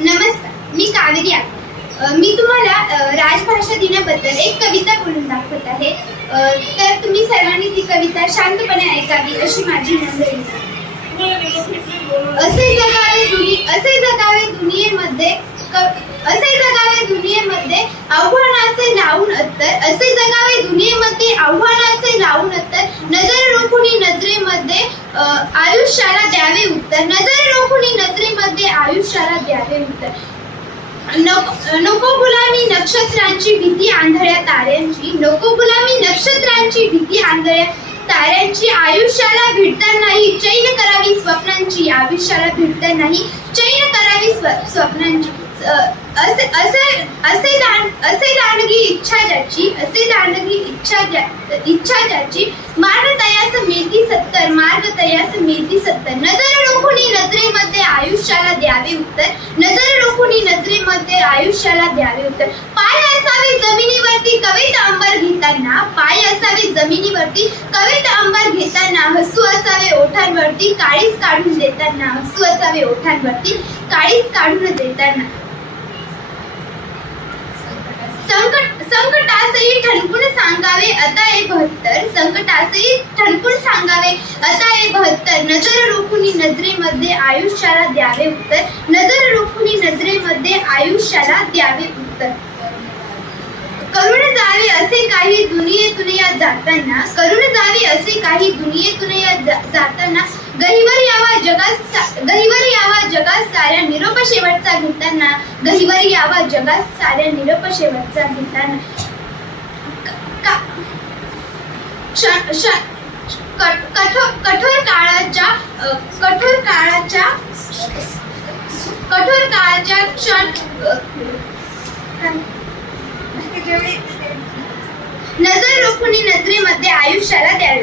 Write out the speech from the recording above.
नमस्कार मी कावेरी आहे. मी तुम्हाला राजभाषा दिनाबद्दल एक कविता बोलून दाखवत आहे. तर तुम्ही सर्वांनी ती कविता शांतपणे ऐकावी अशी माझी नम्र असे जगावे दुनि असे जगावे दुनियेमध्ये असे जगावे दुनियेमध्ये आव्हानाचे लावून अत्तर असे जगावे दुनियेमध्ये आव्हानाचे लावून अत्तर नजर रोखुनी नजरेमध्ये आयुष्याला द्यावे उत्तर नजर रोखुनी नजरेमध्ये आयुष्याला द्यावे उत्तर नको नको गुलामी नक्षत्रांची भीती आंधळ्या ताऱ्यांची नको गुलामी नक्षत्रांची भीती आंधळ्या ताऱ्यांची. आयुष्याला भिडता नाही चैन करावी स्वप्नांची. आयुष्याला भिडता नाही चैन करावी स्व- स्वप्नांची. असे असे असे दान असे दानगी इच्छा ज्याची असे दानगी इच्छा ज्या इच्छा ज्याची. मार्ग तयास मेती सत्तर मार्ग तयास मेती सत्तर. नजर द्यावे उत्तर. नजर रोखुनी नजरेमध्ये आयुष्याला द्यावे उत्तर. पाय असावे जमिनीवरती कविता अंबर घेताना. पाय असावे जमिनीवरती कविता अंबर घेताना. हसू असावे ओठांवरती काळीच काढून देताना. हसू असावे ओठांवरती काळीच काढून देताना. ठणकून असा हे बहत्तर नजर रोखुनी नजरेमध्ये आयुष्याला द्यावे उत्तर. नजर रोखुनी नजरेमध्ये आयुष्याला द्यावे उत्तर. करून जावे असे काही दुनियेतून या जाताना करून जावे असे काही दुनियेतून या जाताना गहिवर यावा जगात गहिवर यावा जगात साऱ्या निरोप शेवटचा घेताना गहिवर यावा जगात साऱ्या निरोप शेवटचा घेताना. क्षण क्षण कठोर कठोर काळाच्या कठोर काळाच्या कठोर काळाच्या क्षण नजर रोखुनी नजरेमध्ये आयुष्याला द्यावे.